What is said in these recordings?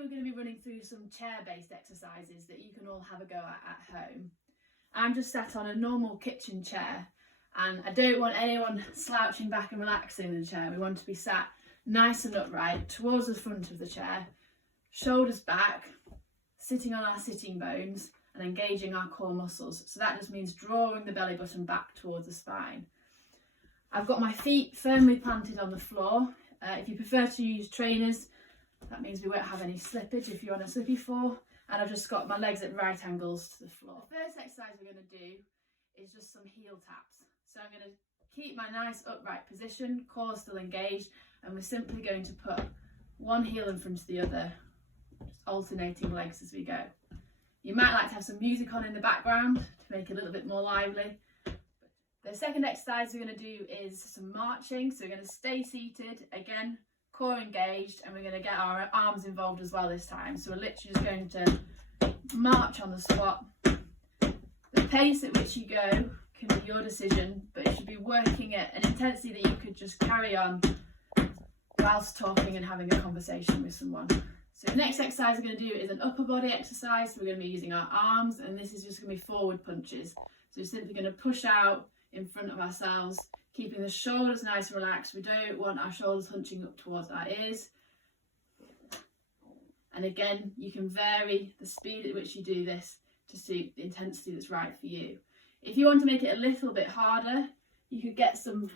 we're going to be running through some chair-based exercises that you can all have a go at home. I'm just sat on a normal kitchen chair, and I don't want anyone slouching back and relaxing in the chair. We want to be sat nice and upright towards the front of the chair, shoulders back, sitting on our sitting bones and engaging our core muscles. So that just means drawing the belly button back towards the spine. I've got my feet firmly planted on the floor. If you prefer to use trainers, that means we won't have any slippage if you're on a slippy floor. And I've just got my legs at right angles to the floor. The first exercise we're going to do is just some heel taps. So I'm going to keep my nice upright position, core still engaged, and we're simply going to put one heel in front of the other, just alternating legs as we go. You might like to have some music on in the background to make it a little bit more lively. The second exercise we're going to do is some marching. So we're going to stay seated, again, core engaged, and we're going to get our arms involved as well this time. So we're literally just going to march on the spot. The pace at which you go can be your decision, but you should be working at an intensity that you could just carry on whilst talking and having a conversation with someone. So the next exercise we're going to do is an upper body exercise. So we're going to be using our arms, and this is just going to be forward punches. So we're simply going to push out in front of ourselves, keeping the shoulders nice and relaxed. We don't want our shoulders hunching up towards our ears. And again, you can vary the speed at which you do this to suit the intensity that's right for you. If you want to make it a little bit harder, you could get some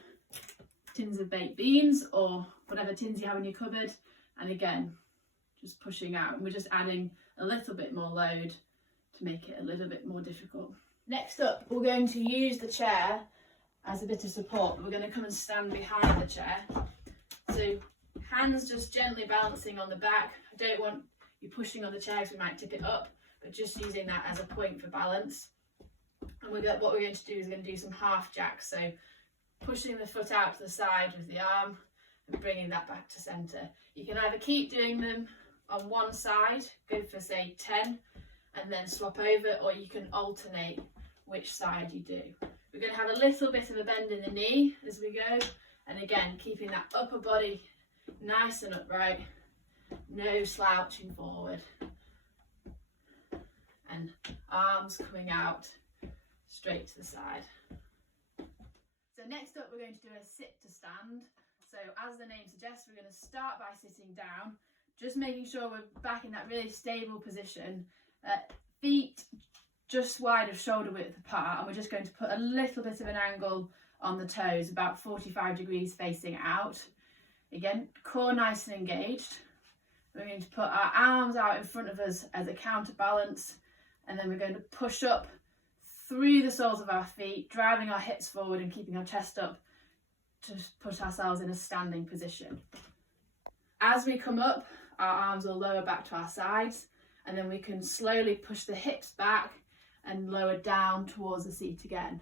tins of baked beans or whatever tins you have in your cupboard, and again, just pushing out. And we're just adding a little bit more load to make it a little bit more difficult. Next up, we're going to use the chair as a bit of support. We're going to come and stand behind the chair. So hands just gently balancing on the back. I don't want you pushing on the chair because we might tip it up, but just using that as a point for balance. And what we're going to do is we're going to do some half jacks. So pushing the foot out to the side with the arm and bringing that back to centre. You can either keep doing them on one side, go for say 10 and then swap over, or you can alternate which side you do. We're going to have a little bit of a bend in the knee as we go, and again keeping that upper body nice and upright, no slouching forward, and arms coming out straight to the side. So next up we're going to do a sit to stand. So as the name suggests, we're going to start by sitting down, just making sure we're back in that really stable position, feet just wide of shoulder width apart, and we're just going to put a little bit of an angle on the toes, about 45 degrees facing out. Again, core nice and engaged. We're going to put our arms out in front of us as a counterbalance, and then we're going to push up through the soles of our feet, driving our hips forward and keeping our chest up to put ourselves in a standing position. As we come up, our arms will lower back to our sides, and then we can slowly push the hips back and lower down towards the seat again.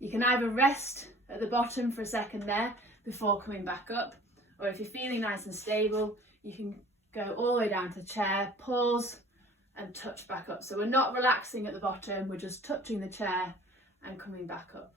You can either rest at the bottom for a second there before coming back up, or if you're feeling nice and stable, you can go all the way down to the chair, pause and touch back up. So we're not relaxing at the bottom, we're just touching the chair and coming back up.